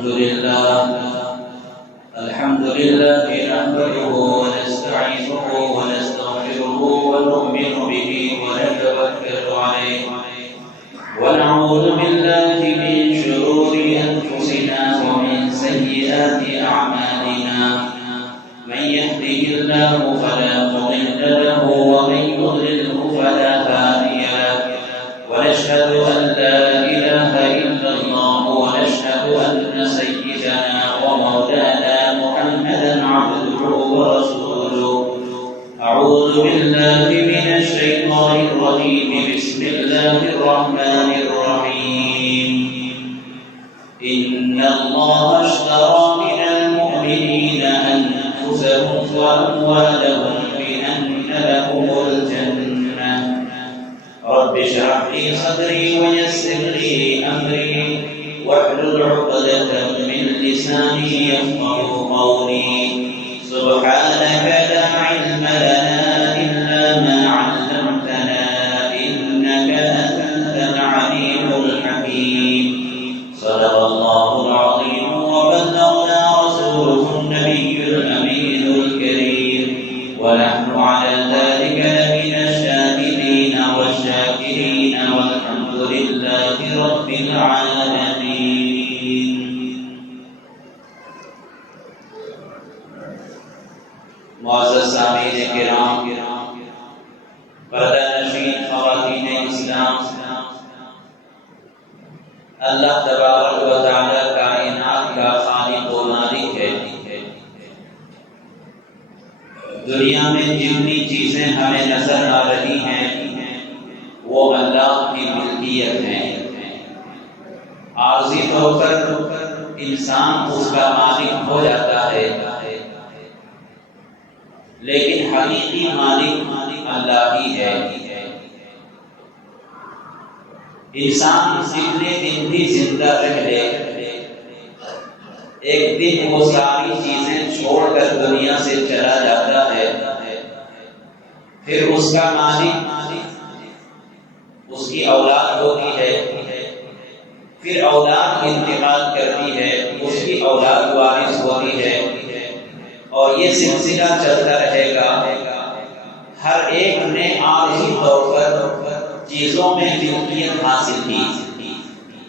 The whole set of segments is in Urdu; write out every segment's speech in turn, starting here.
الحمد لله نحمده ونستعينه ونستغفره ونؤمن به ونتوكل عليه ونعوذ بالله من شرور أنفسنا ومن سيئات أعمالنا من يهده الله فلا مضل له ومن يضلله فلا هادي له ونشهد أن لا إله إلا الله ونشهد أن سيدنا ومولانا محمدا عبده ورسوله أعوذ بالله من الشيطان الرجيم بسم الله الرحمن الرحيم إن الله اشترى من المؤمنين أنفسهم وأموالهم بأن لهم الجنة رب اشرح لي صدري ويسر لي أمري واحلل عقدة من لساني يفقهوا قولي سبحانك لا علم لنا إلا ما علمتنا إنك أنت العليم الحكيم صدق الله العظيم وبلغنا رسوله النبي الأمين الكريم ونحن على ذلك لمن الشاهدين والشاكرين والحمد لله رب العالمين. معزز سامعین کرام، پردہ نشین خواتین اسلام، اللہ تبارک و تعالی کائنات کا خالق و مالک ہے. دنیا میں جتنی چیزیں ہمیں نظر آ رہی ہیں وہ اللہ کی ملکیت ہیں. عارضی طور پر انسان اس کا مالک ہو جاتا ہے، لیکن حقیقی مالک اللہ ہی ہے. انسان جتنے دن بھی زندہ رہ لے، ایک دن وہ ساری چیزیں چھوڑ کر دنیا سے چلا جاتا ہے. پھر اس کا مالک اس کی اولاد ہوتی ہے، پھر اولاد انتقال کرتی ہے، اس کی اولاد وارث ہوتی ہے، اور یہ سلسلہ چلتا رہے گا. ہر ایک نے عارضی طور پر چیزوں میں ملکیت حاصل کی.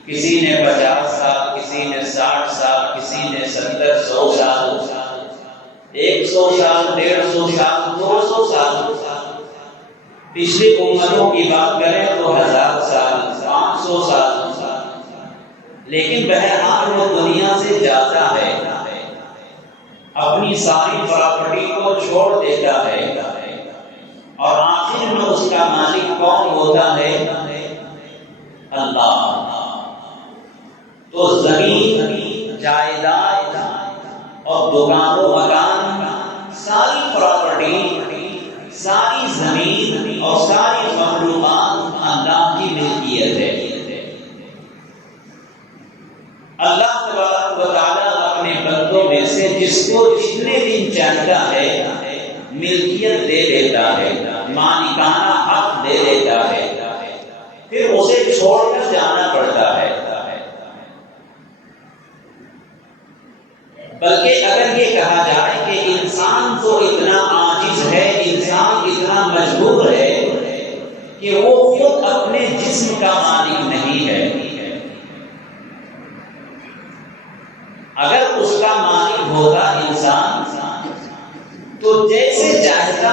کسی نے 50 سال، کسی نے 60 سال، کسی نے 70 100 سال، 100 سال، 150 سال، 200 سال. پچھلی امتوں کی بات کریں تو 1000 سال، 500 سال. لیکن بہرحال وہ دنیا سے جاتا ہے، اپنی ساری پراپرٹی کو چھوڑ دیتا ہے، اور آخر میں اس کا مالک کون ہوتا ہے؟ اللہ. تو زمین، جائیداد اور دکان و مکان، ساری پراپرٹی، ساری زمین اور ساری مخلوقات اللہ کی ملکیت ہے. اللہ تبارک و تعالی اپنے بندوں میں سے جس کو جتنے دن چاہتا ہے ملکیت دے دیتا ہے، مالکانہ حق دے دیتا ہے، پھر اسے چھوڑ کر جانا پڑتا ہے. بلکہ اگر یہ کہا جائے کہ انسان تو اتنا عاجز ہے، انسان اتنا مجبور ہے کہ وہ خود اپنے جسم کا مالک نہیں ہے. اگر اس کا مالک ہوتا انسان تو جیسے چاہتا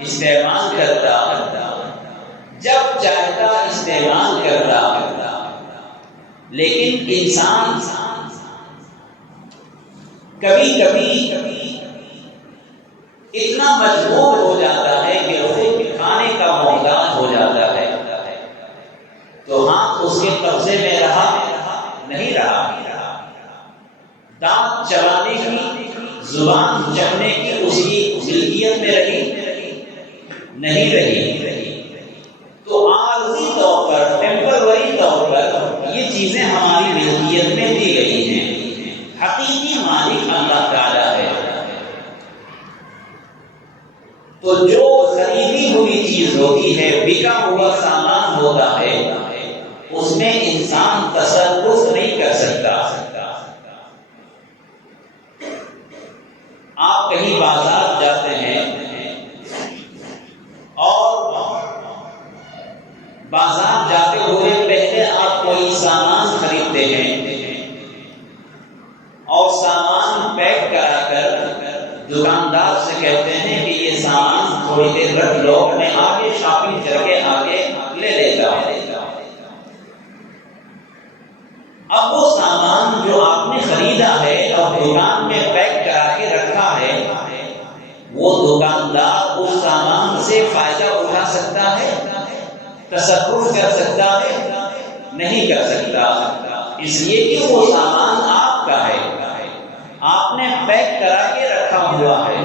استعمال کرتا، جب چاہتا استعمال کرتا. لیکن انسان کبھی کبھی اتنا مجبور ہو جاتا ہے کہ خود کھانے کا محتاج ہو جاتا ہے. تو ہاتھ اس کے قبضے میں رہا نہیں رہا، دانت چبانے کی، زبان چبنے کی اس کی ملکیت میں رہی نہیں رہی. تو عارضی طور پر، ٹیمپروری طور پر یہ چیزیں ہماری ملکیت میں دی گئی ہیں. حقیقی مالک اللہ تعالی ہے. تو جو خریدی ہوئی چیز ہوتی ہے، بکا ہوا سامان ہوتا ہے، اس میں انسان تصرف نہیں کر سکتا. دکاندار سے کہتے ہیں کہ یہ سامان تھوڑی دیر رکھ لو، میں آگے شاپنگ کر کے آگے لے لیتا ہوں۔ اب وہ سامان جو آپ نے خریدا ہے اور دکان میں پیک کرا کے رکھا ہے، وہ دکاندار اس سامان سے فائدہ اٹھا سکتا ہے، تصرف کر سکتا ہے؟ نہیں کر سکتا، اس لیے کہ وہ سامان آپ کا ہے، آپ نے پیک کرا کے رکھا ہوا ہے۔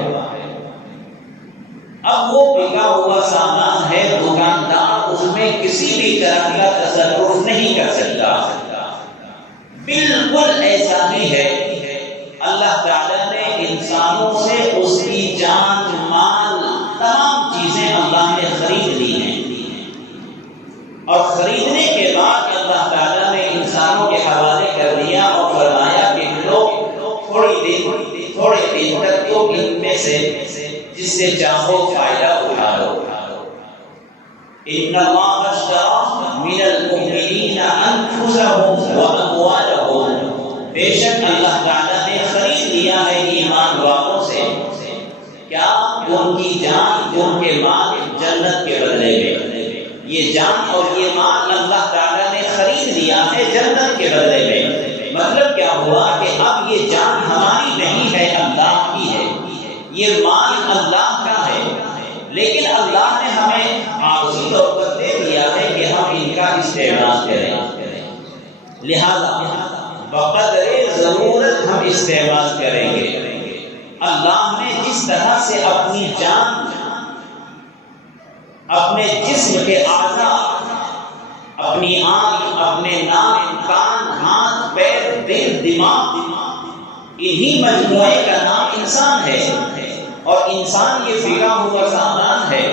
اب وہ بکا ہوا سامان ہے، دکاندار اس میں کسی بھی طرح کا تصرف نہیں کر سکتا۔ بالکل ایسا ہی ہے، اللہ تعالیٰ نے انسانوں سے اس کی جان، مال، تمام چیزیں اللہ نے خرید لی ہیں، اور خریدنے کے بعد اللہ تعالیٰ نے انسانوں کے حوالے کر دیا اور فرمایا کہ لوگ تھوڑے دن تک تو ان میں سے جس سے چاہو فائدہ اٹھا لو۔ ان اللہ اشتری من المؤمنین انفسهم واموالهم، بے شک اللہ تعالیٰ نے خرید لیا ہے ایمان والوں سے کیا؟ ان کی جان، ان کے مال جنت کے بدلے میں۔ یہ جان اور یہ مال اللہ تعالیٰ نے خرید لیا ہے جنت کے بدلے میں۔ مطلب کیا ہوا کہ اب یہ جان ہماری نہیں ہے، اللہ کی ہے، یہ مال اللہ کا ہے، لیکن اللہ نے ہمیں عارضی طور پر دے دیا ہے کہ ہم ان کا استعمال کریں، لہذا بقدر ضرورت ہم استعمال کریں گے۔ اللہ نے جس طرح سے اپنی جان، اپنے جسم کے اعضاء، اپنی آنکھ، اپنے ناک، کان، ہاتھ، پیر، دل، دماغ، انہی مجموعے کا نام انسان ہے، اور انسان یہ بکا ہوا سامان ہے،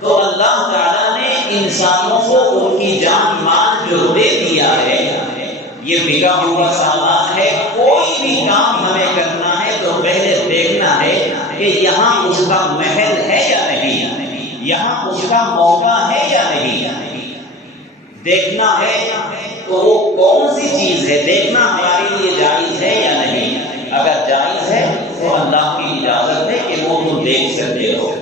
تو اللہ تعالیٰ نے انسانوں کو ان کی جان مال جو دے دیا ہے، یہ بکا ہوا سامان ہے۔ کوئی بھی کام ہمیں کرنا ہے تو پہلے دیکھنا ہے کہ یہاں اس کا محل ہے یا نہیں، یہاں اس کا موقع ہے یا نہیں، دیکھنا ہے تو وہ کون سی چیز ہے، دیکھنا ہمارے لیے جائز ہے یا نہیں۔ اگر جائز ہے تو اللہ کی اجازت ہے کہ وہ تم دیکھ سکتے ہو،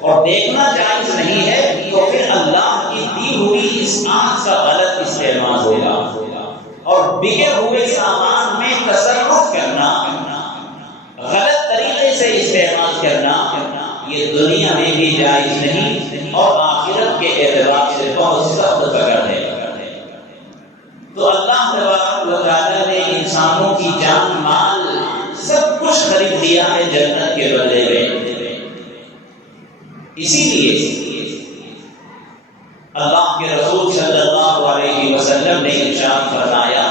اور دیکھنا جائز نہیں ہے تو پھر اللہ کی دی ہوئی اس آنکھ کا غلط استعمال ہوگا، اور بکے ہوئے سامان میں تصرف کرنا، غلط طریقے سے استعمال کرنا، یہ دنیا میں بھی جائز نہیں، اور آخرت کے اعتبار سے بہت سخت پکڑ ہے۔ تو اللہ تبارک و تعالیٰ نے انسانوں کی جان، مال، سب کچھ خرید دیا ہے جنت کے بدلے میں۔ اسی لیے اللہ کے رسول صلی اللہ علیہ وسلم نے ارشاد فرمایا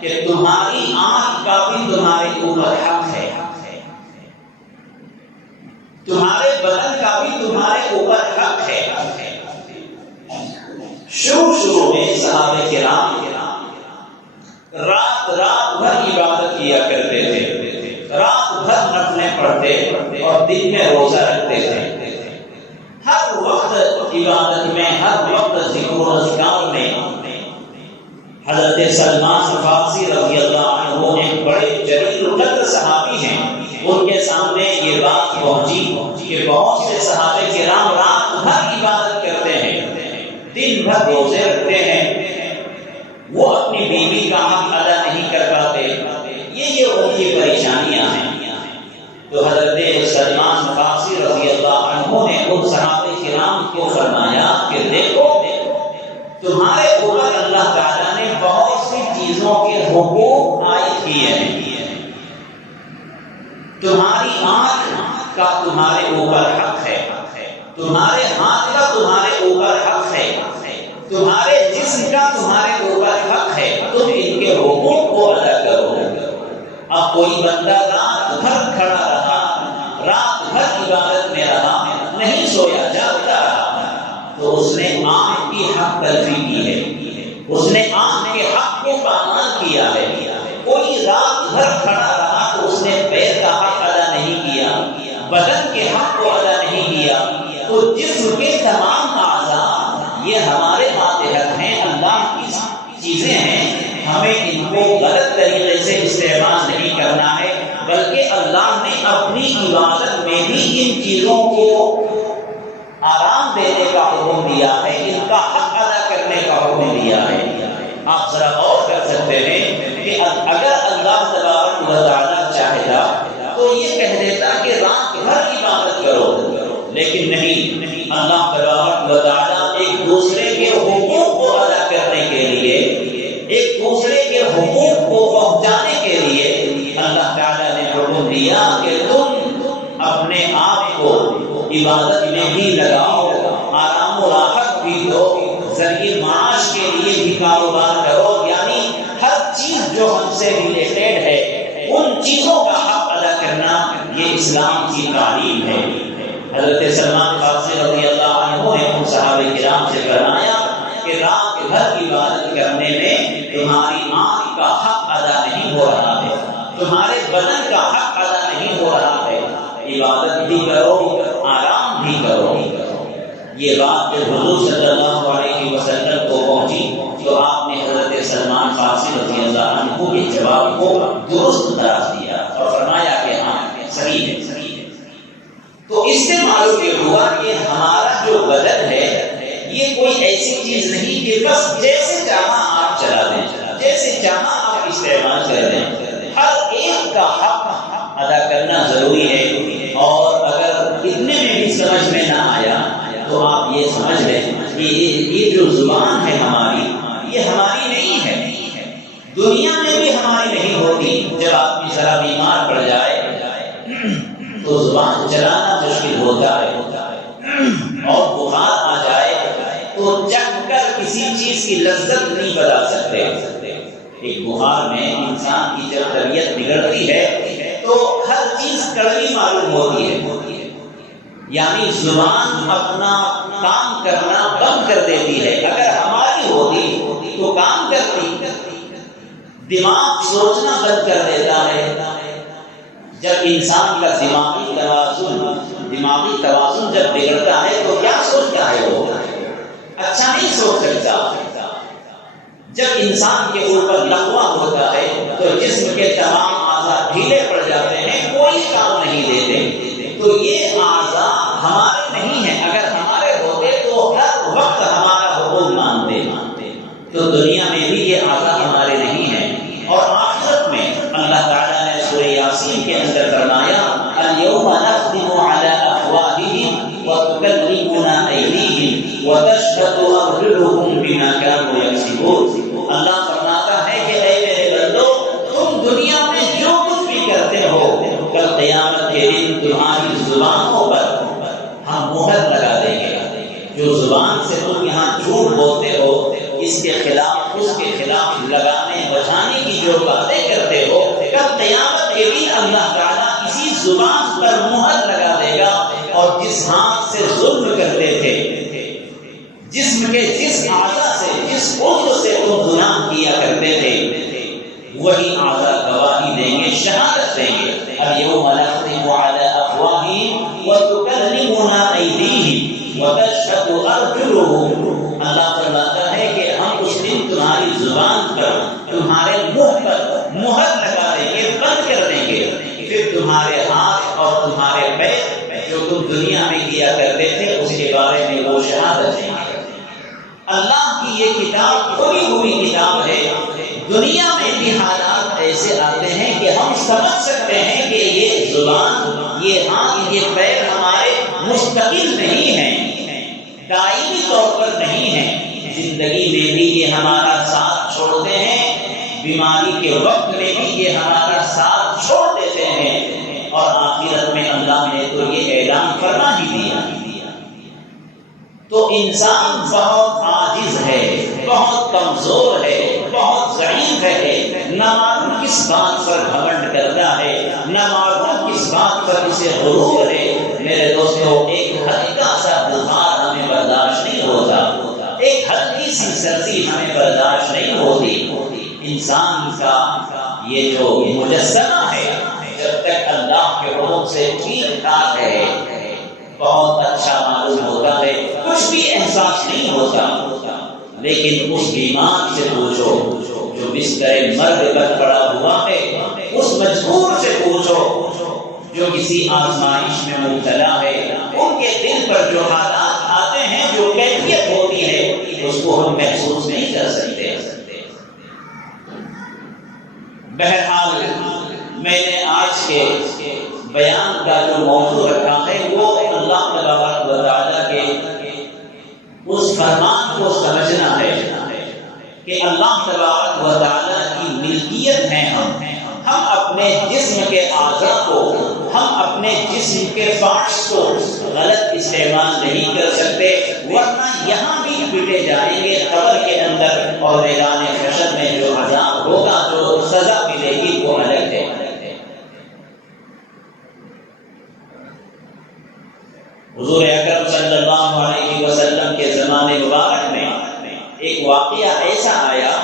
کہ تمہاری آنکھ کا بھی تمہارے اوپر حق ہے، تمہارے بدن کا بھی تمہارے اوپر حق ہے۔ شروع میں صحابہ کرام رات بھر عبادت کیا کرتے تھے، رات بھر نفلیں پڑھتے اور دن میں روزہ رکھتے تھے، ہر وقت عبادت میں، ہر وقت ذکر و اذکار میں۔ حضرت سلمان فارسی رضی اللہ عنہ ایک بڑے جلیل القدر صحابی ہیں، ان کے سامنے یہ بات پہنچی کہ بہت سے صحابہ کرام رات بھر عبادت کرتے ہیں، دن بھر روزے رکھتے ہیں، وہ اپنی بیوی کا حق ادا نہیں کر پاتے، یہ ان کی پریشانیاں ہیں۔ تو حضرت سلمان فارسی رضی اللہ عنہ نے ان صحابہ کرام کو فرمایا کہ دیکھو تمہارے اوپر اللہ تعالیٰ نے بہت سی چیزوں کے حقوق عائد کیے ہیں، تمہاری آنکھ کا تمہارے اوپر حق ہے، تمہارے ہاتھ کا تمہارے اوپر حق ہے، تمہارے جسم کا تمہارے اوپر حق ہے، تم ان کے حقوق کو ادا کرو۔ اب کوئی بندہ رات بھر کھڑا رہا، رات بھر عبادت میں رہا، نہیں سویا، جاگتا رہا، تو اس نے آنکھ کی حق تلفی کی ہے، اس نے آنکھ کے حق کو پامال کیا ہے۔ کوئی رات بھر کھڑا رہا تو اس نے پیر کا حق ادا نہیں کیا، بدن کے حق کو ادا نہیں کیا، تو جسم کے تمام اعضاء یہ ہمارے ماتحت ہیں، اللہ کی چیزیں ہیں، ہمیں ان کو غلط طریقے سے استعمال نہیں کرنا ہے، بلکہ اللہ نے اپنی چیزوں کو آرام دینے کا حکم دیا ہے، ان کا حق ادا کرنے کا حکم دیا ہے۔ آپ ذرا غور کر سکتے ہیں کہ اگر اللہ تبارک و تعالیٰ چاہتا تو یہ کہہ دیتا کہ رات بھر عبادت کرو، لیکن نہیں، اللہ تبارک و تعالیٰ ایک دوسرے کے حقوق کو ادا کرنے کے لیے، ایک دوسرے کے حقوق کو پہنچانے کے لیے اللہ تعالیٰ نے حکم دیا کہ تم اپنے آپ کو عبادت میں بھی لگاؤ، آرام و راحت بھی دو، ذریعہ معاش کے لیے بھی کاروبار کرو، یعنی ہر چیز جو ہم سے ریلیٹڈ ہے ان چیزوں کا حق ادا کرنا یہ اسلام کی تعلیم ہے۔ حضرت سلمان فارسی رضی اللہ عنہ نے ان صحابہ کرام سے فرمایا کہ رات بھر عبادت کرنے میں تمہاری آنکھ کا حق ادا نہیں ہو رہا ہے، تمہارے بدن کا حق ادا نہیں ہو رہا ہے، عبادت بھی کرو، آرام بھی کرو۔ یہ بات جب حضور صلی اللہ علیہ وسلم کو پہنچی تو آپ نے حضرت سلمان فارسی رضی اللہ عنہ کے جواب کو درست قرار دیا اور فرمایا کہ ہاں صحیح ہے، صحیح ہے۔ تو اس سے معلوم یہ ہوا کہ ہمارا جو بدن ہے یہ کوئی ایسی چیز نہیں کہ بس جیسے چاہا آپ چلا دیں، جیسے چاہا آپ استعمال کر دیں، ہر ایک کا حق ادا کرنا ضروری ہے۔ اور اگر اتنے میں بھی سمجھ میں نہ آیا تو آپ یہ سمجھ لیں کہ یہ جو زبان ہے ہماری، یہ ہماری نہیں ہے، دنیا میں بھی ہماری نہیں ہوتی۔ جب آدمی ذرا بیمار پڑ جائے تو زبان چلانا مشکل ہوتا ہے، اور بخار آ جائے تو چکھ کر کسی چیز کی لذت نہیں بتا سکتے۔ ایک بخار میں انسان کی جب طبیعت بگڑتی ہے تو ہر چیز کڑوی معلوم ہوتی ہے، یعنی زبان اپنا کام کرنا بند کر دیتی ہے۔ اگر ہماری ہوتی تو کام کرتی، دماغ سوچنا بند کر دیتا ہے۔ جب انسان کا دماغی توازن جب بگڑتا ہے تو کیا سوچتا ہے؟ وہ اچھا نہیں سوچ سکتا۔ جب انسان کے اوپر لقوہ ہوتا ہے تو جسم کے تمام اعضاء ڈھیلے پڑ جاتے ہیں، کوئی کام نہیں دیتے۔ تو یہ اعضاء ہمارے نہیں ہیں، اگر ہمارے ہوتے تو ہر وقت ہمارا حکم مانتے۔ تو دنیا میں بھی یہ اعضاء ہمارے نہیں ہیں، اور آخرت میں اللہ تعالیٰ نے سورہ یاسین کے اندر فرمایا اليوم نختم على افواههم وتكلمنا ايديهم وتشهد ارجلهم بما كانوا يكسبون۔ اللہ فرماتا ہے کہ اے میرے بندو، تم دنیا میں جو کچھ بھی کرتے ہو، کل قیامت کے دن تمہاری زبانوں پر ہم مہر لگا دیں گے۔ جو زبان سے تم یہاں جھوٹ بولتے ہو، اس کے خلاف اس کے خلاف لگانے بچانے کی جو باتیں کرتے ہو، کل قیامت کے دن اللہ تعالیٰ اسی زبان پر مہر لگا دے گا۔ اور جس ہاتھ سے ظلم کرتے تھے، جسم کے جس اعضاء سے، جس عضو سے تم گناہ کیا کرتے تھے، وہی اعضاء گواہی دیں گے، شہادت دیں گے۔ اليوم نختم على افواههم وتكلمنا ايديهم وتشهد ارجلهم۔ اللہ فرماتا ہے کہ ہم اس دن تمہاری زبان پر، تمہارے منہ پر مہر لگا دیں گے، بند کر دیں گے، پھر تمہارے ہاتھ اور تمہارے پیر جو تم دنیا میں کیا کرتے تھے اس کے بارے میں وہ شہادت دیں گے۔ اللہ کی یہ کتاب کھلی ہوئی کتاب ہے۔ دنیا میں بھی حالات ایسے آتے ہیں کہ ہم سمجھ سکتے ہیں کہ یہ زبان، یہ ہاتھ، یہ پیر ہمارے مستقل نہیں ہیں، دائمی طور پر نہیں ہیں۔ زندگی میں بھی یہ ہمارا ساتھ چھوڑتے ہیں، بیماری کے وقت میں بھی یہ ہمارا ساتھ چھوڑ دیتے ہیں، اور آخرت میں اللہ نے تو یہ اعلان فرما ہی دیا۔ تو انسان بہت عاجز ہے، بہت کمزور ہے، بہت ضعیف ہے، نہ معلوم کس بات پر گھمنڈ کرتا ہے، نہ معلوم کس بات پر اسے غرور ہے۔ میرے دوستو، ایک ہلکا سا بخار ہمیں برداشت نہیں ہوتا، ایک ہلکی سی سردی ہمیں برداشت نہیں ہوتی۔ انسان کا یہ جو مجسمہ ہے جب تک اللہ کے حکم سے ٹھیک ٹھاک ہے، بہت اچھا معلوم ہوتا ہے، کچھ بھی احساس نہیں ہوتا۔ لیکن اس بیمار سے پوچھو جو بستر مرگ پر پڑا ہوا ہے، اس مجبور سے پوچھو جو کسی آزمائش میں مبتلا ہے، ان کے دل پر جو حالات آتے ہیں، جو کیفیت ہوتی ہے، اس کو ہم محسوس نہیں کر سکتے۔ بہرحال میں نے آج کے بیان کا جو موضوع رکھا ہے وہ اللہ تبارک و تعالیٰ کے اس فرمان کو سمجھنا ہے کہ اللہ تبارک و تعالیٰ کی ملکیت ہے ہم اپنے جسم کے اعضاء کو، ہم اپنے جسم کے پارٹس کو غلط استعمال نہیں کر سکتے، ورنہ یہاں بھی پٹے جائیں گے قبر کے اندر، اور میدان حشر میں جو عذاب ہوگا، جو سزا ملے گی وہ الگ ہے۔ حضور اکرم صلی اللہ علیہ وسلم کے زمانے مبارک میں ایک واقعہ ایسا آیا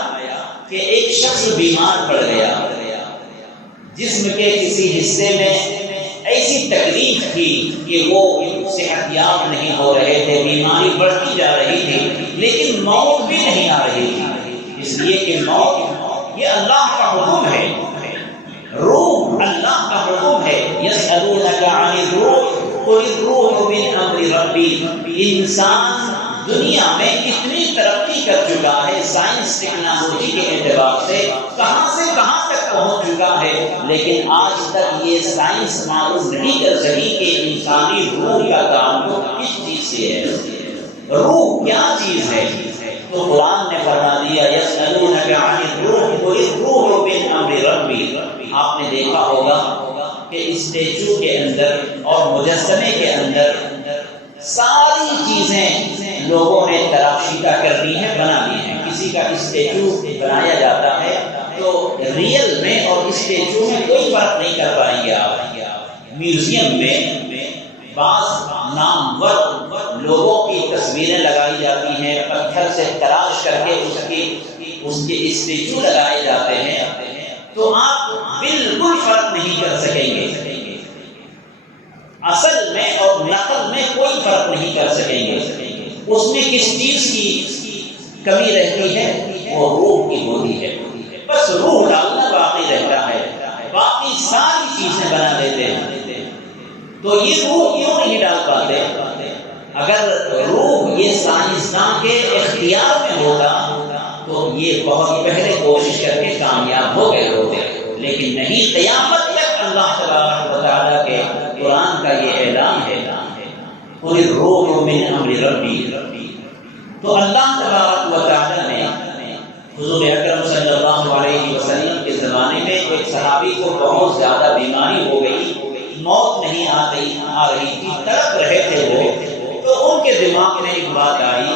کہ ایک شخص بیمار پڑ گیا، جسم کے کسی حصے میں ایسی تکلیف تھی کہ وہ صحت یاب نہیں ہو رہے تھے، بیماری بڑھتی جا رہی تھی، لیکن موت بھی نہیں آ رہی تھی، اس لیے کہ موت یہ اللہ کا حکم ہے، روح اللہ کا حکم ہے۔ یسألونک عن الروح قل الروح من امر ربی۔ انسان دنیا میں اتنی ترقی کر چکا ہے، سائنس ٹیکنالوجی کے اعتبار سے کہاں تک پہنچ چکا ہے، لیکن آج تک یہ سائنس معلوم نہیں کر سکی کہ انسانی روح کا تعلق کس چیز سے ہے، روح کیا چیز ہے۔ تو قرآن نے فرما دیا یسألونک عن الروح قل الروح من امر ربی۔ آپ نے دیکھا ہوگا کہ اسٹیچو کے اندر اور مجسمے کے اندر ساری چیزیں لوگوں نے تراشیدہ کر دی ہیں، بنا دی ہیں۔ کسی کا اسٹیچو بنایا جاتا ہے تو ریئل میں اور اسٹیچو میں کوئی فرق نہیں کر پائیں گے آپ۔ میوزیم میں بعض نامور لوگوں کی تصویریں لگائی جاتی ہیں، پتھر سے تراش کر کے اس کے اسٹیچو لگائے جاتے ہیں، تو آپ بالکل فرق نہیں کر سکیں گے، اصل میں اور نقل میں کوئی فرق نہیں کر سکیں گے۔ اس میں کس چیز کی کمی رہتی ہے؟ وہ روح کی ہوتی ہے، بس روح ڈالنا باقی رہتا ہے، باقی ساری چیزیں بنا دیتے ہیں۔ تو یہ روح کیوں نہیں ڈال پاتے؟ اگر روح یہ سائنسدان کے اختیار میں ہوتا تو یہ بہت پہلے کوشش کر کے کامیاب ہو گئے ہوتے، لیکن نہیں۔ قیامت تک اللہ تبارک و تعالیٰ کے قرآن کا یہ اعلان ہے قل الروح من امر ربی۔ تو اللہ تبارک و تعالیٰ نے حضور اکرم صلی اللہ علیہ وسلم کے زمانے میں ایک صحابی کو بہت زیادہ بیماری ہو گئی، موت نہیں آ رہی تھی، تڑپ رہے تھے وہ، تو ان کے دماغ میں ایک بات آئی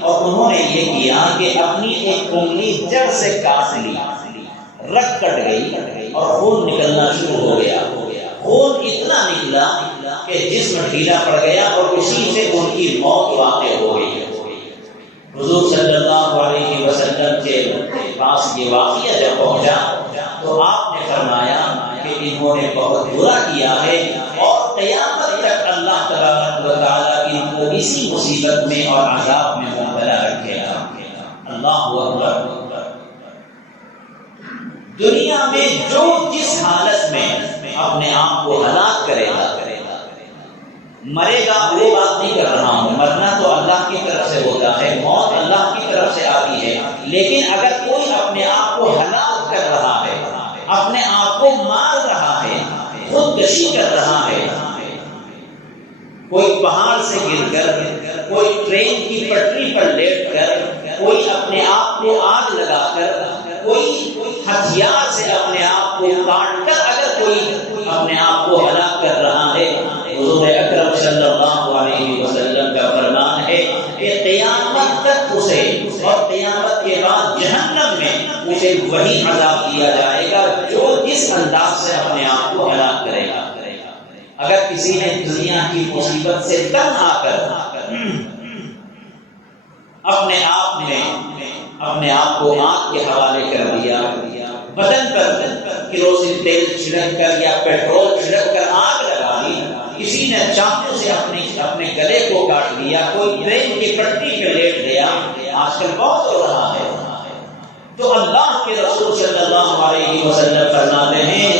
اور انہوں نے یہ کیا کہ اپنی ایک انگلی جڑ سے کاٹ لی، رگ کٹ گئی اور خون نکلنا شروع ہو گیا۔ خون اتنا نکلا کہ جسم ڈھیلا پڑ گیا اور اسی سے ان کی موت واقع ہو گئی۔ حضور صلی اللہ علیہ وسلم کے پاس یہ واقعہ جب پہنچا تو آپ نے فرمایا کہ انہوں نے بہت برا کیا ہے اور قیامت تک اللہ تبارک و تعالیٰ ان کو اسی مصیبت میں اور عذاب میں مبتلا رکھے گا۔ اللہ اکبر۔ دنیا میں جو جس حالت میں اپنے آپ کو ہلاک کرے گا، مرے گا، وہ بات نہیں کر رہا ہوں، مرنا تو اللہ کی طرف سے ہوتا ہے، موت اللہ کی طرف سے آتی ہے، لیکن اگر کوئی اپنے آپ کو ہلاک کر رہا ہے، اپنے آپ کو مار رہا ہے، خودکشی کر رہا ہے، کوئی پہاڑ سے گر کر، کوئی ٹرین کی پٹری پر لیٹ کر، کوئی اپنے آپ کو آگ لگا کر، کوئی ہتھیار سے اپنے آپ کو کاٹ کر اگر کوئی اپنے آپ کو ہلاک کر رہا ہے، حضور اکرم صلی اللہ علیہ وسلم کا فرمان ہے کہ قیامت تک اسے اور قیامت کے بعد جہنم میں اسے وہی عذاب دیا جائے گا جو جس انداز سے اپنے آپ کو ہلاک کرے گا۔ اگر کسی نے دنیا کی مصیبت سے تنگ آ کر اپنے آپ کو آگ کے حوالے کر دیا، بدن پر کیروسین تیل چھڑک کر یا پیٹرول چھڑک کر آگ لگا دی، کسی نے چاقو سے اپنے گلے کو کاٹ لیا، کوئی ٹرین کی پٹری پہ لیٹ گیا، آج کل بہت ہو رہا ہے، تو اللہ کے رسول صلی اللہ علیہ وسلم فرماتے ہیں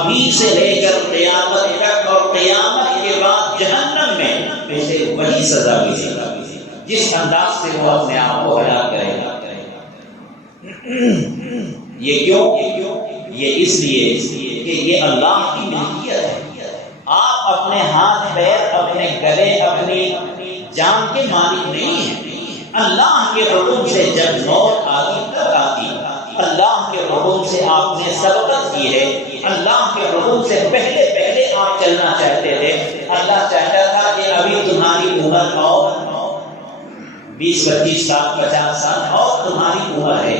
ابھی سے لے کر قیامت تک اور قیامت کے بعد جہنم میں اسے وہی سزا ملے گا جس انداز سے وہ اپنے آپ کو ہلاک کرے گا۔ یہ کیوں؟ یہ اس لیے کہ یہ اللہ کی ملکیت ہے۔ آپ اپنے ہاتھ پیر، اپنے گلے، اپنی جان کے مالک نہیں ہیں۔ اللہ کے حکم سے جب موت آتی تب آتی، اللہ کے حکم سے آپ نے سبقت کی ہے، اللہ کے حکم سے پہلے آپ چلنا چاہتے تھے۔ اللہ چاہتا تھا کہ ابھی تمہاری عمر اور 20 25 سال 50 سال اور تمہاری عمر ہے،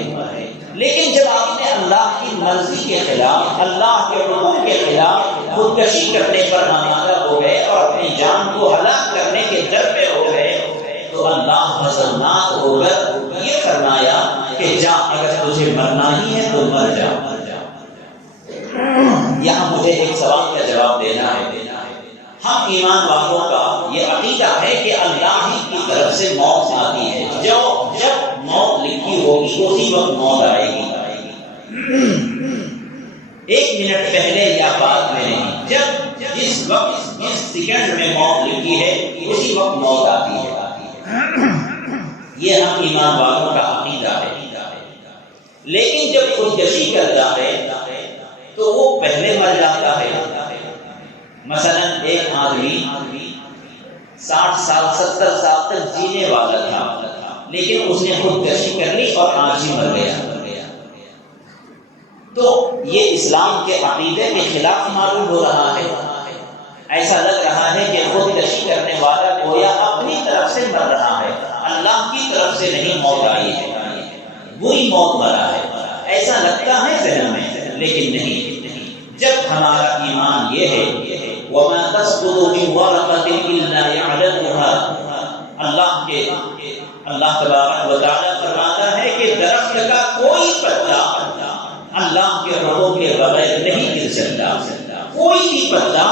لیکن جب آپ نے اللہ کی مرضی کے خلاف، اللہ کے حکم کے خلاف خودکشی کرنے پر آمادہ ہو گئے اور اپنی جان کو ہلاک کرنے کے در پہ ہو گئے، تو اللہ غضبناک ہو کر یہ فرمایا کہ جا، اگر تجھے مرنا ہی ہے تو مر جا۔ یہاں مجھے ایک سوال کا جواب دینا ہے۔ ہم ایمان والوں کا یہ عقیدہ ہے کہ اللہ ہی کی طرف سے موت آتی ہے، جب موت لکھی ہوگی اسی وقت موت آئے گی، 1 منٹ پہلے یا بعد میں نہیں، جس وقت جس سیکنڈ میں موت لکھی ہے اسی وقت موت آتی ہے۔ یہ ہم ایمان والوں کا عقیدہ ہے۔ لیکن جب خودکشی کرتا ہے تو وہ پہلے مر جاتا ہے۔ مثلا ایک آدمی 60 سال 70 سال تک جینے والا تھا، لیکن اس نے خودکشی کر لی اور آج ہی مر گیا، تو یہ اسلام کے عقیدے کے خلاف معلوم ہو رہا ہے۔ ایسا لگ رہا ہے کہ خودکشی کرنے والا گویا اپنی طرف سے مر رہا ہے، اللہ کی طرف سے نہیں موت آئی ہے، وہی موت مرا ہے، ایسا لگتا ہے ذہن میں، لیکن نہیں۔ جب ہمارا ایمان یہ ہے وَمَا تَسْقُطُ مِنْ وَرَقَةٍ إِلَّا يَعْلَمُهَا، اللہ تبارک و تعالیٰ فرماتا ہے کہ درخت کا کوئی پتا اللہ کے حکم کے بغیر نہیں گر سکتا، کوئی بھی پتا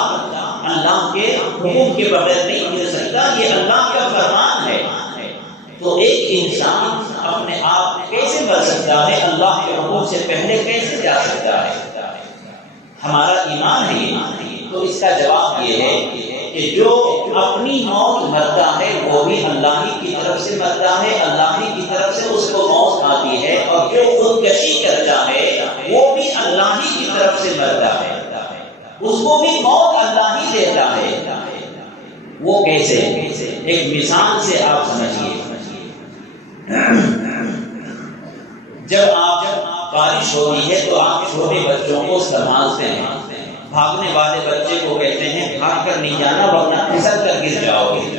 اللہ کے حکم کے بغیر نہیں گر سکتا، یہ اللہ کا فرمان ہے۔ تو ایک انسان اپنے آپ کیسے مر سکتا ہے؟ اللہ کے حکم سے پہلے کیسے جا سکتا ہے؟ ہمارا ایمان ہے یہ۔ تو اس کا جواب یہ ہے کہ جو اپنی موت مرتا ہے وہ بھی اللہ ہی کی طرف سے مرتا ہے، اللہ ہی کی طرف سے اس کو موت آتی ہے، اور جو خودکشی کرتا ہے وہ بھی اللہ ہی کی طرف سے مرتا ہے، اس کو بھی موت اللہ ہی دیتا ہے۔ وہ کیسے؟ ایک مثال سے آپ سمجھیے۔ جب بارش ہوتی ہے تو آپ چھوٹے بچوں کو سنبھالتے ہیں، بھاگنے والے بچے کو کہتے ہیں بھاگ کر نہیں جانا ورنہ پھسل کر گر جاؤ گے،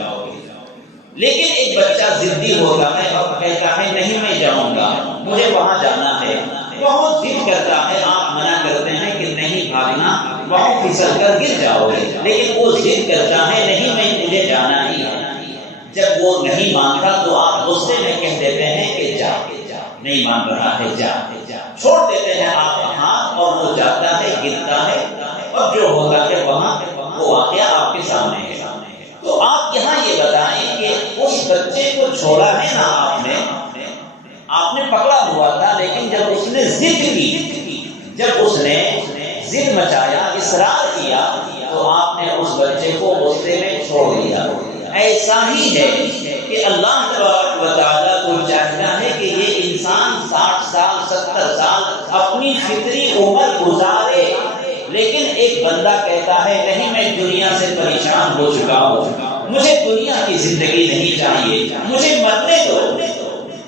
لیکن ایک بچہ ضدی ہوتا ہے اور کہتا ہے نہیں میں جاؤں گا، مجھے وہاں جانا ہے، بہت ضد کرتا ہے، آپ منع کرتے ہیں کہ نہیں بھاگنا، وہاں پھسل کر گر جاؤ گے، لیکن وہ ضد کرتا ہے نہیں مجھے جانا ہی ہے۔ جب وہ نہیں مانتا تو آپ غصے میں کہہ دیتے ہیں کہ جا، نہیں مان رہا ہے جا، چھوڑ دیتے ہیں آپ ہاتھ، اور وہ جاتا ہے، گرتا ہے، اور جو ہوتا ہے وہاں وہ واقعہ آپ کے سامنے ہے۔ تو آپ یہاں یہ بتائیں کہ اس بچے کو چھوڑا ہے نا آپ نے پکڑا ہوا تھا، لیکن جب اس نے ضد کی، جب اس نے ضد مچایا، اصرار کیا، تو آپ نے اس بچے کو غصے میں چھوڑ دیا۔ ایسا ہی ہے کہ اللہ تبارک و تعالیٰ کو چاہتا ہے کہ یہ انسان 60 سال 70 سال اپنی فطری عمر گزارے، لیکن ایک بندہ کہتا ہے نہیں میں دنیا سے پریشان ہو چکا ہوں، مجھے دنیا کی زندگی نہیں چاہیے، مجھے مرنے دو۔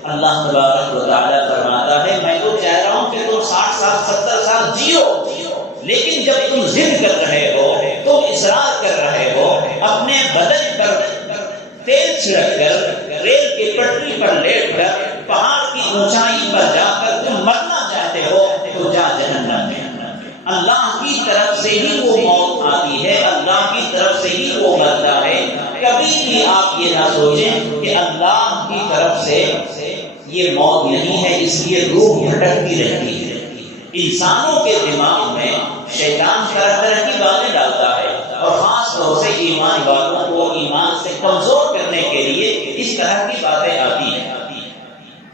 اللہ تبارک و تعالیٰ فرماتا ہے میں تو چاہ رہا ہوں کہ تم 60 سال 70 سال جیو، لیکن جب تم ضد کر رہے ہو، تم اصرار کر رہے ہو، اپنے بدن پر تیل چھڑک کر ریل کی پٹری پر لیٹ کر پہاڑ کی اونچائی پر جا کر تم مرنا چاہتے ہو، تو جا جہنم میں۔ اللہ کی طرف سے ہی وہ موت آتی ہے، اللہ کی طرف سے ہی وہ مرتا ہے۔ کبھی بھی آپ یہ نہ سوچیں کہ اللہ کی طرف سے یہ موت نہیں ہے، اس لیے روح بھٹکتی رہتی ہے۔ انسانوں کے دماغ میں شیطان طرح طرح کی باتیں ڈالتا ہے، اور خاص طور سے ایمان والوں کو ایمان سے کمزور کرنے کے لیے اس طرح کی باتیں آتی ہیں۔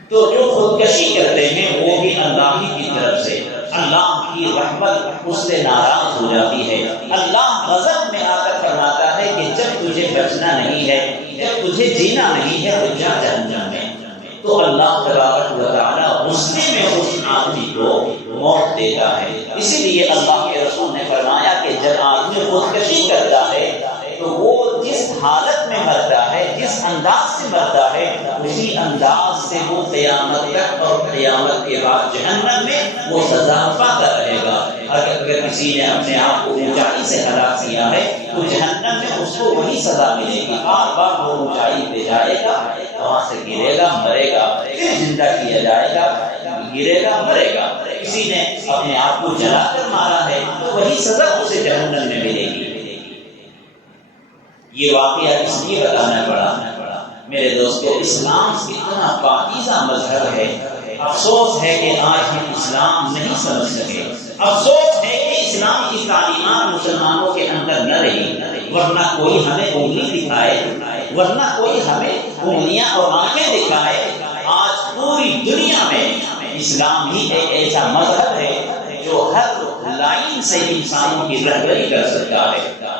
تو جو خودکشی کرتے ہیں وہ بھی اللہ ہی کی طرف سے، اللہ کی رحمت اس سے ناراض ہو جاتی ہے. اللہ غضب میں آ کر فرماتا ہے کہ جب تجھے بچنا نہیں ہے، جب تجھے جینا نہیں ہے تو جا جہنم میں. تو اللہ تبارک و تعالیٰ غصے میں اس آدمی کو موت دیتا ہے. اسی لیے اللہ کے رسول نے فرمایا کہ جب آدمی خودکشی کرتا ہے تو وہ جس حالت میں مرتا ہے، جس انداز سے مرتا ہے، اسی انداز سے وہ قیامت تک اور قیامت کے بعد جہنم میں وہ سزا پاتا رہے گا. اگر کسی نے اپنے آپ کو اونچائی سے ہلاک کیا ہے تو جہنم میں اس کو وہی سزا ملے گی. بار بار وہ اونچائی پہ جائے گا، وہاں سے گرے گا، مرے گا، پھر زندہ کیا جائے گا، گرے گا، مرے گا. کسی نے اپنے آپ کو جلا کر مارا ہے تو وہی سزا اسے جہنم میں ملے گی. یہ واقعہ اس لیے بتانا پڑا میرے دوستو، اسلام اتنا پاکیزہ مذہب ہے. افسوس ہے کہ آج ہم اسلام نہیں سمجھ سکے. افسوس ہے کہ اسلام کی تعلیمات مسلمانوں کے اندر نہ رہی، ورنہ کوئی ہمیں انگلی دکھائے، ورنہ کوئی ہمیں انگلیاں اور آنکھیں دکھائے. آج پوری دنیا میں اسلام ہی ایک ایسا مذہب ہے جو ہر لائن سے انسانوں کی رہبری کر سکتا ہے.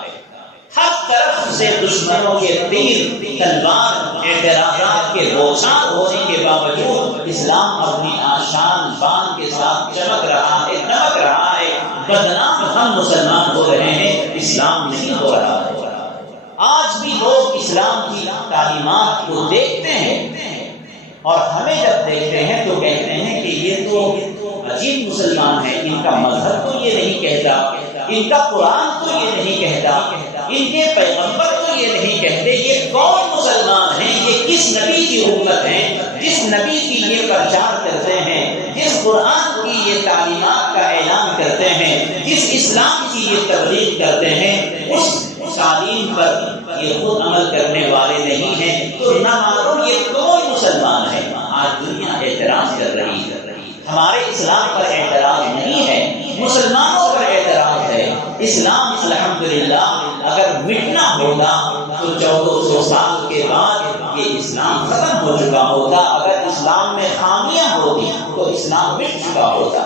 ہر طرف سے دشمنوں کے تیر تلوار اعتراضات کے بوسان ہونے کے باوجود اسلام اپنی آشان بان کے ساتھ چمک رہا ہے، دمک رہا ہے. بدنام ہم مسلمان ہو رہے ہیں، اسلام نہیں ہو رہا ہے. آج بھی لوگ اسلام کی تعلیمات کو دیکھتے ہیں اور ہمیں جب دیکھتے ہیں تو کہتے ہیں کہ یہ تو عجیب مسلمان ہے، ان کا مذہب تو یہ نہیں کہتا، ان کا قرآن تو یہ نہیں کہتا، ان کے پیغمبر تو یہ نہیں کہتے. یہ کون مسلمان ہیں؟ یہ کس نبی کی امت ہیں؟ جس نبی کی یہ پرچار کرتے ہیں، جس قرآن کی یہ تعلیمات کا اعلان کرتے ہیں، جس اسلام کی یہ تبلیغ کرتے ہیں، اس تعلیم پر یہ خود عمل کرنے والے نہیں ہیں تو نہ معلوم یہ کون مسلمان ہے. آج دنیا اعتراض کر رہی ہے. ہمارے اسلام پر اعتراض نہیں ہے، مسلمانوں پر اعتراض ہے. اسلام الحمدللہ اگر مٹنا ہوگا تو 1400 سال کے بعد یہ اسلام ختم ہو چکا ہوتا. اگر اسلام میں خامیاں ہوتی تو اسلام مٹ چکا ہوتا.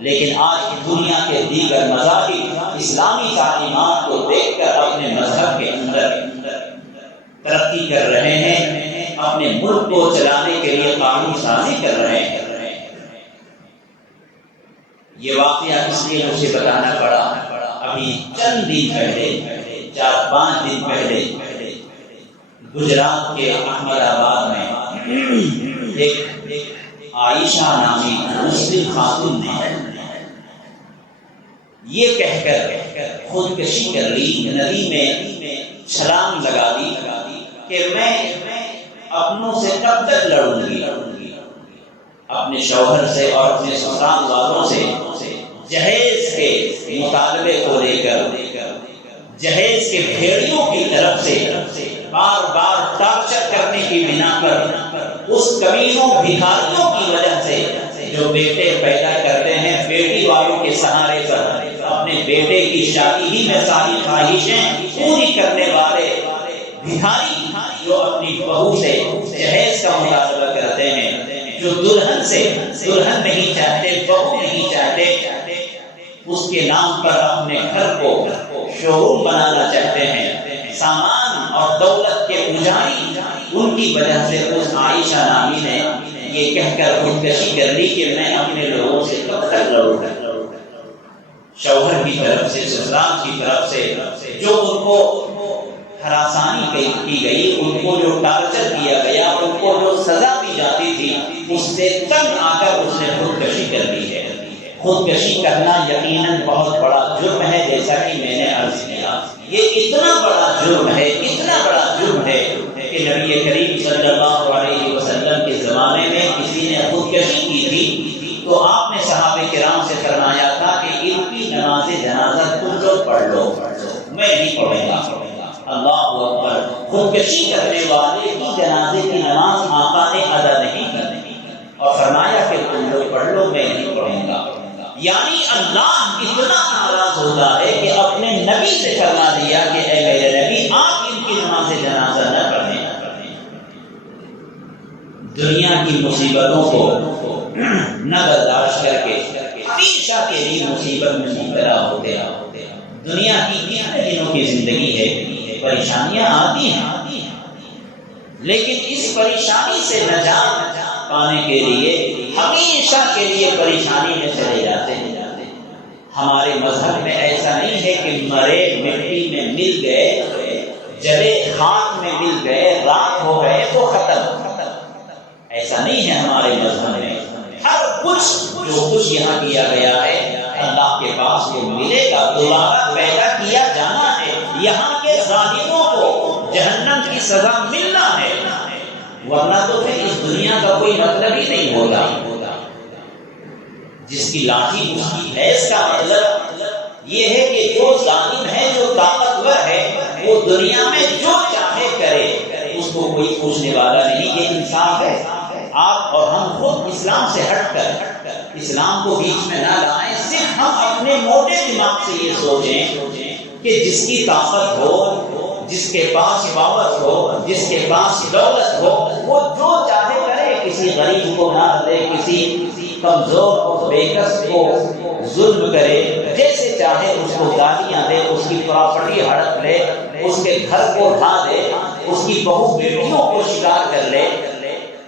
لیکن آج دنیا کے دیگر مذاہب اسلامی تعلیمات کو دیکھ کر اپنے مذہب کے اندر ترقی کر رہے ہیں، اپنے ملک کو چلانے کے لیے قانون سازی کر رہے ہیں. یہ واقعہ اس لیے مجھے بتانا پڑا. ابھی چند دن پہلے، 4-5 دن پہلے گجرات کے احمد آباد میں ایک عائشہ نامی مسلم خاتون نے یہ کہہ کر خودکشی کر لی، ندی میں چھلانگ لگا دی کہ میں اپنوں سے کب تک لڑوں گی. اپنے شوہر سے اور اپنے سسرال والوں سے جہیز کے مطالبے کو لے کر جہیز کے بھیڑیوں کی طرف سے بار بار ٹارچر کرنے کی بنا پر اس کمینوں بھکاریوں کی وجہ سے جو بیٹے پیدا کرتے ہیں بیٹی والوں کے سہارے پر اپنے بیٹے کی شادی ہی میں ساری خواہشیں پوری کرنے والے بھکاری جو اپنی بہو سے جہیز کا مطالبہ کرتے ہیں، جو دلہن نہیں چاہتے، بہو نہیں چاہتے، اس کے نام پر اپنے گھر کو شو روم بنانا چاہتے ہیں، سامان اور دولت کے پجاری، ان کی وجہ سے اس عائشہ نامی نے یہ کہہ کر خودکشی کر لی کہ میں اپنے لوگوں سے کب تک لڑوں گا. شوہر کی طرف سے، سسرال کی طرف سے جو ان کو ہراسانی کی گئی، ان کو جو ٹارچر کیا گیا، ان کو جو سزا دی جاتی تھی، اس سے تنگ آ کر اس نے خودکشی کر لی ہے. خودکشی کرنا یقیناً بہت بڑا جرم ہے، جیسا کہ میں نے عرض کیا. یہ اتنا بڑا جرم ہے، اتنا بڑا جرم ہے کہ نبی کریم صلی اللہ علیہ وسلم کے زمانے میں کسی نے خودکشی کی تھی تو آپ نے صحابہ کرام سے فرمایا تھا کہ ان کی نماز جنازہ تم لوگ پڑھ لو، میں نہیں پڑھوں گا. اللہ اکبر. خودکشی کرنے والے کی جنازے کی نماز آقا نے ادا نہیں کی اور فرمایا کہ تم لوگ پڑھ لو، میں نہیں پڑھوں گا. یعنی اللہ اتنا ناراض ہوتا ہے کہ اپنے نبی سے فرما دیا کہ اے میرے نبی آپ ان کی نماز جنازہ نہ پڑھیں. دنیا کی مصیبتوں کو نہ برداشت کر کے ہمیشہ کے لیے مصیبت میں مبتلا ہوتے ہیں۔ دنیا کی کتنے دنوں کی زندگی ہے، پریشانیاں آتی ہیں، لیکن اس پریشانی سے نجات پانے کے لیے ہمیشہ کے لیے پریشانی میں چلے جاتے ہیں۔ ہمارے مذہب میں ایسا نہیں ہے کہ مرے مٹی میں مل گئے، جلے خاک میں مل گئے، رات ہو گئے تو ختم، ایسا نہیں ہے ہمارے مذہب میں۔ ہر کچھ جو کچھ یہاں کیا گیا ہے اللہ کے پاس وہ ملے گا، دوبارہ پیدا کیا جانا ہے۔ یہاں کے ظالموں کو جہنم کی سزا ملنا ہے، ورنہ تو پھر اس دنیا کا کوئی مطلب ہی نہیں ہوگا۔ جس کی لاٹھی اس کی بھینس کا مطلب یہ ہے کہ جو ظالم ہے، جو طاقتور ہے، وہ دنیا میں جو چاہے کرے، اس کو کوئی پوچھنے والا نہیں۔ یہ انصاف ہے۔ آپ اور ہم خود اسلام سے ہٹ کر اسلام کو بیچ میں نہ لائیں، صرف ہم اپنے موٹے دماغ سے یہ سوچیں کہ جس کی طاقت ہو، جس کے پاس پاور ہو، جس کے پاس دولت ہو، وہ جو چاہے کرے، کسی غریب کو مار دے، کسی کمزور اور بےکس کو ظلم کرے، جیسے چاہے اس کو گالیاں دے، اس کی پراپرٹی ہڑپ لے، اس کے گھر کو ڈھا دے، اس کی بہو بیٹیوں کو شکار کر لے،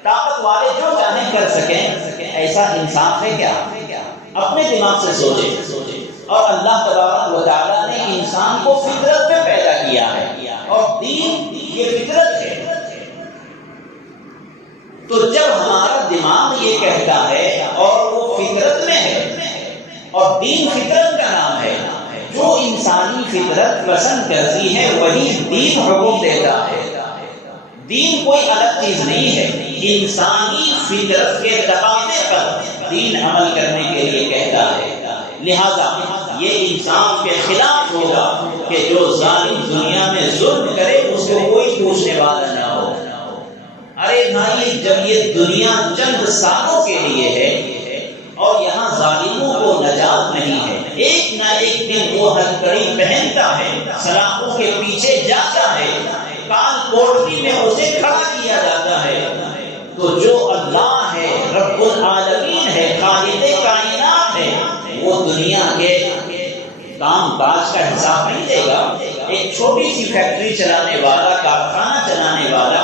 طاقت والے جو چاہیں کر سکیں۔ ایسا انصاف ہے کیا؟ اپنے دماغ سے سوچیں۔ اور اللہ تبارک و تعالیٰ نے انسان کو فطرت میں پیدا کیا ہے، اور دین یہ فطرت ہے۔ تو جب ہمارا دماغ یہ کہتا ہے اور وہ فطرت میں ہے، اور دین فطرت کا نام ہے، جو انسانی فطرت پسند کرتی ہے وہی دین حکم دیتا ہے۔ دین کوئی الگ چیز نہیں ہے، انسانی فطرت کے تقاضے پر دین عمل کرنے کے لیے کہتا ہے۔ لہذا یہ انسان کے خلاف ہوگا کہ جو ظالم دنیا میں ظلم کرے اس کو کوئی پوچھنے والا نہ ہو۔ ارے بھائی، جب یہ دنیا چند سالوں کے لیے ہے اور یہاں ظالموں کو نجات نہیں ہے، ایک نہ ایک دن وہ ہتھکڑی پہنتا ہے، سلاخوں کے پیچھے جاتا ہے، کال کوٹری میں اسے کھڑا کیا جاتا ہے، تو جو اللہ ہے، رب العالمین ہے، خالق کائنات ہے، وہ دنیا کے کام کاج کا حساب نہیں دے گا۔ ایک چھوٹی سی فیکٹری چلانے والا، کارخانہ چلانے والا،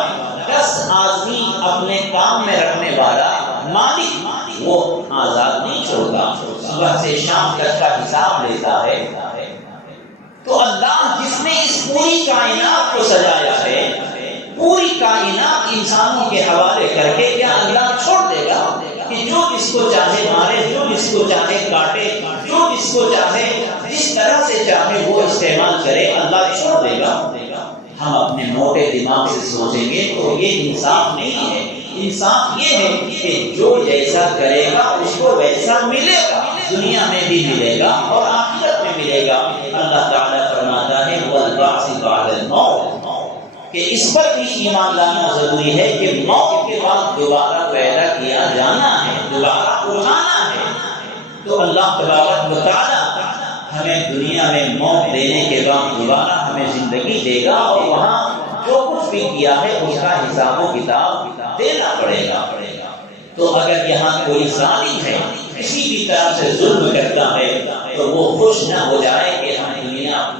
10 آدمی اپنے کام میں رکھنے والا مالک، وہ آزاد نہیں چھوڑتا، صبح سے شام تک کا حساب لیتا ہے۔ تو اللہ جس نے اس پوری کائنات کو سجایا ہے، پوری کائنات انسانوں کے حوالے کر کے، کیا اللہ چھوڑ دے گا کہ جو جس کو چاہے مارے، جو جس کو چاہے کاٹے، جو جس کو چاہے جس طرح سے چاہے وہ استعمال کرے؟ اللہ چھوڑ دے گا؟ ہم اپنے موٹے دماغ سے سوچیں گے تو یہ انصاف نہیں ہے۔ انصاف یہ ہے کہ جو جیسا کرے گا اس کو ویسا ملے گا، دنیا میں بھی ملے گا اور آخرت میں ملے گا۔ اللہ تعالیٰ فرماتا ہے وَالْبَعْثِ بَعْدَ الْمَوْتِ، کہ اس پر بھی ایمان لانا ضروری ہے کہ موت کے بعد دوبارہ پیدا کیا جانا ہے، دوبارہ اٹھانا ہے۔ تو اللہ تبارک و تعالیٰ ہمیں دنیا میں موت دینے کے بعد دوبارہ ہمیں زندگی دے گا، اور وہاں جو کچھ بھی کیا ہے اس کا حساب و کتاب دینا پڑے گا۔ تو اگر یہاں کوئی ظالم ہے، کسی بھی طرح سے ظلم کرتا ہے، تو وہ خوش نہ ہو جائے کہ ہم دنیا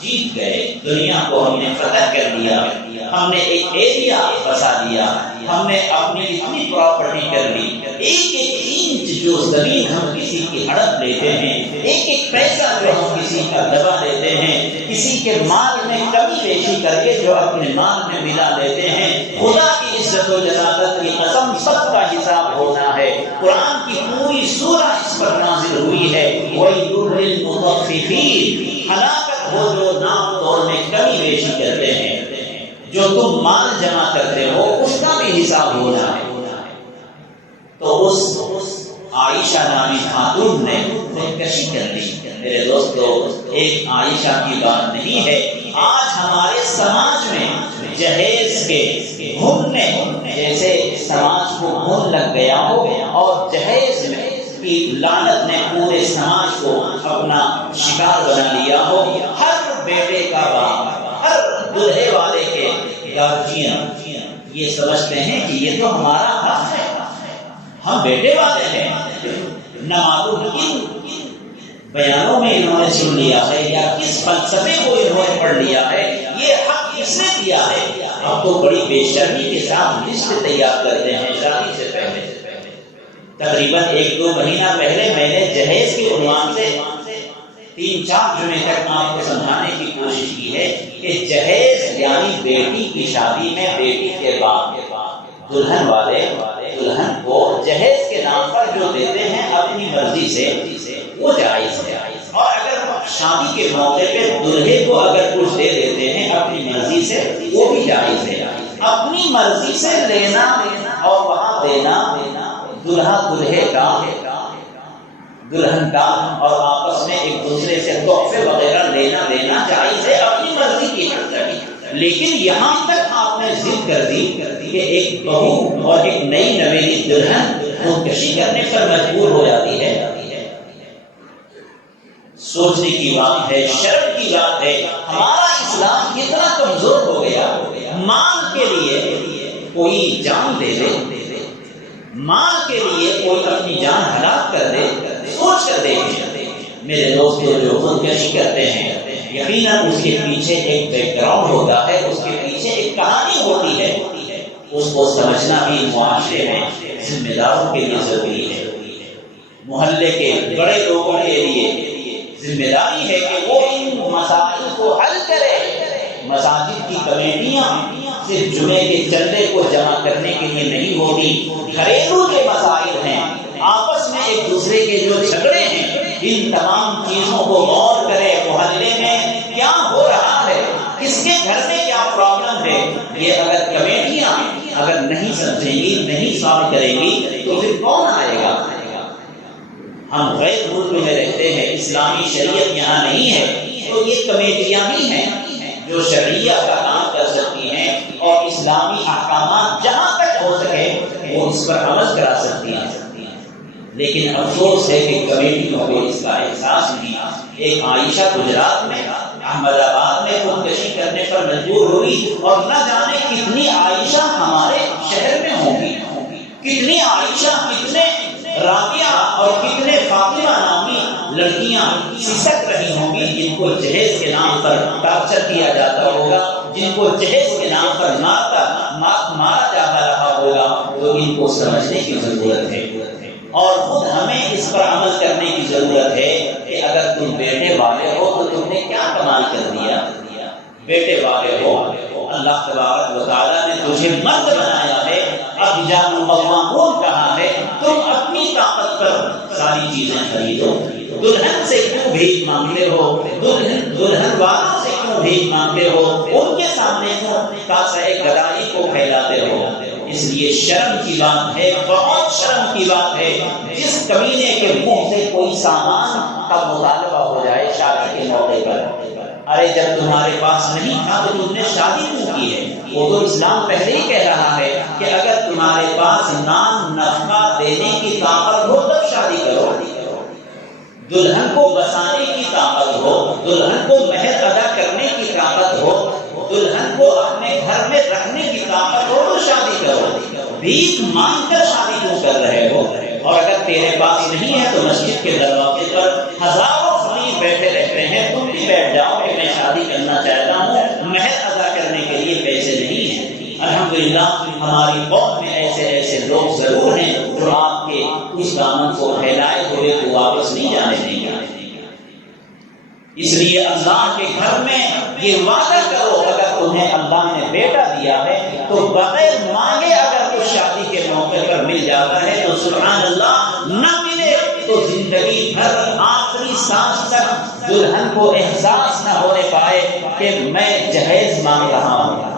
جیت گئے، دنیا کو ہم نے فتح کر دیا، ہم نے ایک ایریا بسا دیا، ہم نے اپنی اتنی پراپرٹی کر لی، ایک ایک انچ جو زمین ہم کسی کی ہڑپ لیتے ہیں، ایک ایک پیسہ جو ہم کسی کا دبا لیتے ہیں، کسی کے مال میں کمی بیشی کر کے جو اپنے مال میں ملا لیتے ہیں، خدا کی عزت و جلالت کی قسم سب کا حساب ہونا ہے۔ قرآن کی پوری سورہ اس پر نازل ہوئی ہے، وَيْلٌ لِّلْمُطَفِّفِينَ، ہلاکت ہو جو نام تول میں کمی بیشی کرتے ہیں۔ جو تم مال جمع کرتے ہو اس کا بھی حساب ہونا ہے۔ تو اس عائشہ نامی خاتون نے خودکشی کر لی۔ میرے دوستو، ایک عائشہ کی بات نہیں ہے، آج ہمارے سماج میں جہیز کے گھن نے جیسے سماج کو گھن لگ گیا ہو، اور جہیز میں کی لعنت نے پورے سماج کو اپنا شکار بنا لیا ہو۔ ہر بیٹے کا باپ، ہر دلہے والے کے گارجین یہ سمجھتے ہیں کہ یہ تو ہمارا حق ہے، ہم بیٹے والے ہیں، نہ معلوم بیانوں میں انہوں نے سن لیا ہے یا کس فلسفے کو انہوں نے پڑھ لیا ہے، یہ حق کس نے دیا ہے؟ اب تو بڑی بے شرمی کے ساتھ لسٹ تیار کرتے ہیں شادی سے پہلے۔ تقریباً 1-2 مہینہ پہلے میں نے جہیز کے عنوان سے 3-4 جمعے تک آپ کو سمجھانے کی کوشش کی ہے کہ جہیز یعنی بیٹی کی شادی میں بیٹی کے بعد دلہن والے دلہن کو جہیز کے نام پر جو دیتے ہیں اپنی مرضی سے، وہ جائز ہے۔ اور اگر شادی کے موقع پہ دلہے کو اگر کچھ دے دیتے ہیں اپنی مرضی سے، وہ بھی جائز ہے۔ اپنی مرضی سے لینا اور وہاں دینا، دلہا دلہے کا دلہن کا، اور آپس میں ایک دوسرے سے تحفے وغیرہ لینا جائز ہے اپنی مرضی کی حد تک۔ لیکن یہاں تک آپ نے ضد کر دی کہ ایک بہو اور ایک نئی نویلی دلہن خودکشی کرنے پر مجبور ہو جاتی ہے۔ سوچنے کی بات ہے، شرم کی بات ہے۔ ہمارا اسلام کتنا کمزور ہو گیا، مال کے لیے کوئی جان دے دے، مال کے لیے کوئی اپنی جان ہلاک کر دے۔ سوچ کر دیکھیں میرے دوستوں، جو خودکشی کرتے ہیں یقیناً اس کے پیچھے ایک بیک گراؤنڈ ہوتا ہے، اس کے پیچھے ایک کہانی ہوتی ہے۔ اس کو سمجھنا بھی معاشرے میں ذمہ داروں کے لیے ضروری ہے۔ محلے کے بڑے لوگوں کے لیے ذمہ داری ہے کہ وہ ان مسائل کو حل کرے۔ مساجد کی کمیٹیاں صرف جمعے کے چندے کو جمع کرنے کے لیے نہیں ہوتی، گھریلو کے مسائل ہیں، آپس میں ایک دوسرے کے جو جھگڑے ہیں، ان تمام چیزوں کو غور کرے۔ محلے میں کیا ہو رہا ہے، کس کے گھر میں کیا پرابلم ہے، یہ اگر کمیٹیاں اگر نہیں سمجھیں گی، نہیں سالو کریں گی تو پھر کون آئے گا؟ ہم غیر ملک میں رہتے ہیں، اسلامی شریعت یہاں نہیں ہے، تو یہ کمیٹیاں ہی ہیں جو شریعہ کا کام کر سکتی ہیں اور اسلامی احکامات جہاں تک ہو سکے وہ اس پر عمل کرا سکتی ہیں۔ لیکن افسوس ہے کہ کمیٹیوں کو اس کا احساس نہیں۔ ایک عائشہ گجرات میں احمد آباد میں خودکشی کرنے پر مجبور ہوئی، اور نہ جانے کتنی عائشہ ہمارے شہر میں ہوں گی، کتنی عائشہ، کتنے رابعہ اور کتنے فاطمہ نامی لڑکیاں سسک رہی ہوں گی جن کو جہیز کے نام پر ٹارچر کیا جاتا ہوگا، جن کو جہیز کے نام پر مارا جاتا رہا ہوگا۔ تو ان کو سمجھنے کی ضرورت ہے اور خود ہمیں اس پر عمل کرنے کی ضرورت ہے کہ اگر تم بیٹے والے ہو تو تم نے کیا کمال کر دیا؟ بیٹے والے ہو، اللہ تبارک و تعالیٰ نے تجھے مرد بنایا ہے، الرجال قوامون کہا ہے، تم اپنی طاقت پر ساری چیزیں خریدو۔ دلہن سے کیوں بھیک مانگتے ہو؟ دلہن والوں سے کیوں بھیک مانگتے ہو؟ ان کے سامنے کیوں کاسہ گدائی کو پھیلاتے ہو؟ اس لیے شرم کی بات ہے، بہت شرم کی بات ہے جس کمینے کے منہ سے کوئی سامان کا مطالبہ ہو جائے شادی کے موقع پر۔ ارے جب تمہارے پاس نہیں تھا تو تم نے شادی کیوں کی ہے؟ وہ تو اسلام پہلے ہی کہہ رہا ہے کہ اگر تمہارے پاس نام نفقہ دینے کی طاقت ہو تب شادی کرو، دلہن کو بسانے کی طاقت ہو، دلہن کو مہر ادا کرنے کی طاقت ہو، دلہن کو اپنے گھر میں رکھنے کی طاقت ہو تو شادی کرو۔ بھیک مانگ کر شادی کیوں کر رہے ہو؟ اور اگر تیرے پاس نہیں ہے تو مسجد کے دروازے پر ہزاروں فقیر بیٹھے رہتے ہیں، تم بھی بیٹھ جاؤ کہ میں شادی کرنا چاہتا ہوں، مہر ادا کرنے کے لیے پیسے نہیں ہیں۔ الحمدللہ ہماری قوم میں ایسے لوگ ضرور ہیں جو آپ کے اس دامن کو پھیلائے ہوئے کو واپس نہیں جانے دیں گے۔ اس لیے اللہ کے گھر میں یہ وعدہ کرو، اگر تمہیں اللہ نے بیٹا دیا ہے تو بغیر مانگے اگر کچھ شادی کے موقع پر مل جاتا ہے تو سبحان اللہ، نہ ملے تو زندگی بھر آخری سانس تک دلہن کو احساس نہ ہونے پائے کہ میں جہیز مانگ رہا ہوں،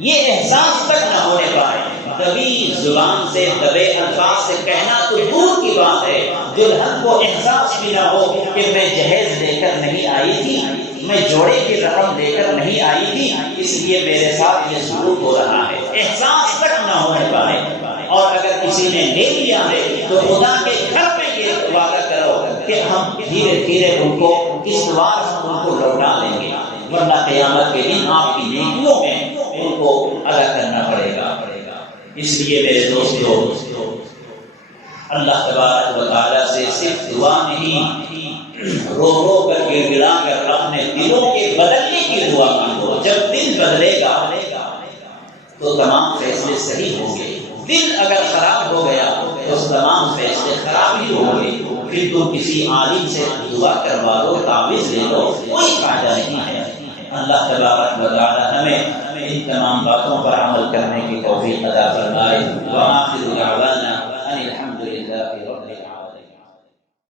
یہ احساس تک نہ ہونے پائے۔ دبی زبان سے، دبے الفاظ سے کہنا تو دور کی بات ہے، دلہن کو احساس بھی نہ ہو کہ میں جہیز لے کر نہیں آئی تھی، میں جوڑے کی رقم لے کر نہیں آئی تھی، اس لیے میرے ساتھ یہ سلوک ہو رہا ہے، احساس تک نہ ہونے پائے۔ اور اگر کسی نے لے لیا ہے تو خدا کے گھر میں یہ وعدہ کرو کہ ہم دھیرے دھیرے ان کو اس بار ان کو لوٹا دیں گے، ورنہ قیامت کے دن آپ کی نیکیوں میں ان کو ادا کرنا پڑے گا۔ اس لیے میرے دوستو، اللہ تبارک و تعالیٰ سے صرف دعا نہیں رو رو کر گڑ گڑا کر اپنے دلوں کے بدلنے کی دعا مانگو. جب دل بدلے گا تو تمام فیصلے صحیح ہوں گے. دل اگر خراب ہو گیا تو تمام فیصلے خراب ہی ہوں گے. پھر تم کسی عالم سے دعا کروا دو, تعویذ لے لو, کوئی فائدہ نہیں ہے. اللہ تبارک و تعالی ہمیں ان تمام باتوں پر عمل کرنے کی توفیق عطا فرمائے. وآخر دعوانا